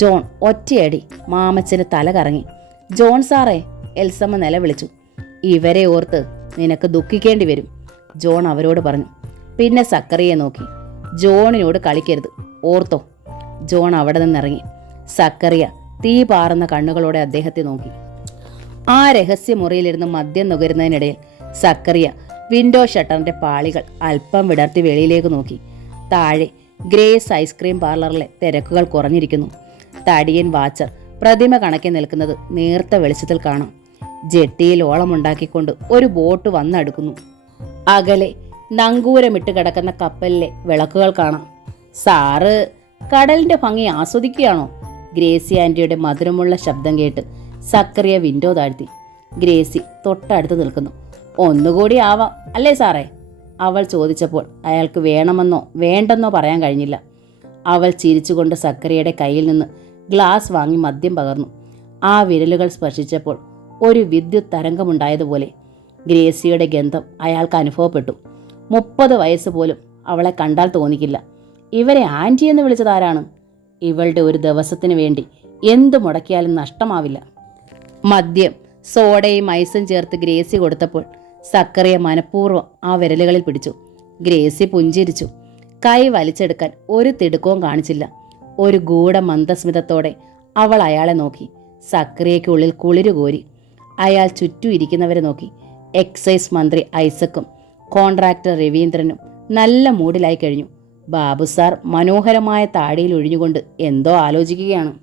ജോൺ ഒറ്റയടി മാമച്ചന് തല കറങ്ങി. ജോൺ സാറേ, എൽസമ്മ നിലവിളിച്ചു. ഇവരെ ഓർത്ത് നിനക്ക് ദുഃഖിക്കേണ്ടി വരും, ജോൺ അവരോട് പറഞ്ഞു. പിന്നെ സക്കറിയെ നോക്കി. ജോണിനോട് കളിക്കരുത്, ഓർത്തോ. ജോൺ അവിടെ നിന്നിറങ്ങി. സക്കറിയ തീ പാറുന്ന കണ്ണുകളോടെ അദ്ദേഹത്തെ നോക്കി. ആ രഹസ്യമുറിയിലിരുന്ന് മദ്യം നുകരുന്നതിനിടയിൽ സക്കറിയ വിൻഡോ ഷട്ടറിന്റെ പാളികൾ അല്പം വിടർത്തി വെളിയിലേക്ക് നോക്കി. താഴെ ഗ്രേസ് ഐസ്ക്രീം പാർലറിലെ തിരക്കുകൾ കുറഞ്ഞിരിക്കുന്നു. തടിയൻ വാച്ചർ പ്രതിമ കണക്കി നിൽക്കുന്നത് നേർത്ത വെളിച്ചത്തിൽ കാണാം. ജെട്ടിയിൽ ഓളമുണ്ടാക്കിക്കൊണ്ട് ഒരു ബോട്ട് വന്നടുക്കുന്നു. അകലെ നങ്കൂരമിട്ട് കിടക്കുന്ന കപ്പലിലെ വിളക്കുകൾ കാണാം. സാറ് കടലിന്റെ ഭംഗി ആസ്വദിക്കുകയാണോ? ഗ്രേസി ആന്റിയുടെ മധുരമുള്ള ശബ്ദം കേട്ട് സക്കറിയ വിൻഡോ താഴ്ത്തി. ഗ്രേസി തൊട്ടടുത്ത് നിൽക്കുന്നു. ഒന്നുകൂടി ആവാം അല്ലേ സാറേ? അവൾ ചോദിച്ചപ്പോൾ അയാൾക്ക് വേണമെന്നോ വേണ്ടെന്നോ പറയാൻ കഴിഞ്ഞില്ല. അവൾ ചിരിച്ചുകൊണ്ട് സക്കറിയയുടെ കയ്യിൽ നിന്ന് ഗ്ലാസ് വാങ്ങി മദ്യം പകർന്നു. ആ വിരലുകൾ സ്പർശിച്ചപ്പോൾ ഒരു വിദ്യുത് തരംഗമുണ്ടായതുപോലെ ഗ്രേസിയുടെ ഗന്ധം അയാൾക്ക് അനുഭവപ്പെട്ടു. 30 വയസ്സ് പോലും അവളെ കണ്ടാൽ തോന്നിക്കില്ല. ഇവരെ ആൻറ്റി എന്ന് വിളിച്ചതാരാണ്? ഇവളുടെ ഒരു ദിവസത്തിന് വേണ്ടി എന്തു മുടക്കിയാലും നഷ്ടമാവില്ല. മദ്യം സോഡയും ഐസും ചേർത്ത് ഗ്രേസി കൊടുത്തപ്പോൾ സക്കറിയ മനഃപൂർവ്വം ആ വിരലുകളിൽ പിടിച്ചു. ഗ്രേസി പുഞ്ചിരിച്ചു. കൈ വലിച്ചെടുക്കാൻ ഒരു തിടുക്കവും കാണിച്ചില്ല. ഒരു ഗൂഢമന്ദസ്മിതത്തോടെ അവൾ അയാളെ നോക്കി. സക്കറിയയ്ക്കുള്ളിൽ കുളിരുകോരി. അയാൾ ചുറ്റും ഇരിക്കുന്നവരെ നോക്കി. എക്സൈസ് മന്ത്രി ഐസക്കും കോൺട്രാക്ടർ രവീന്ദ്രനും നല്ല മൂഡിലായി കഴിഞ്ഞു. ബാബു സാർ മനോഹരമായ താടിയിൽ ഒഴിഞ്ഞുകൊണ്ട് എന്തോ ആലോചിക്കുകയാണ്.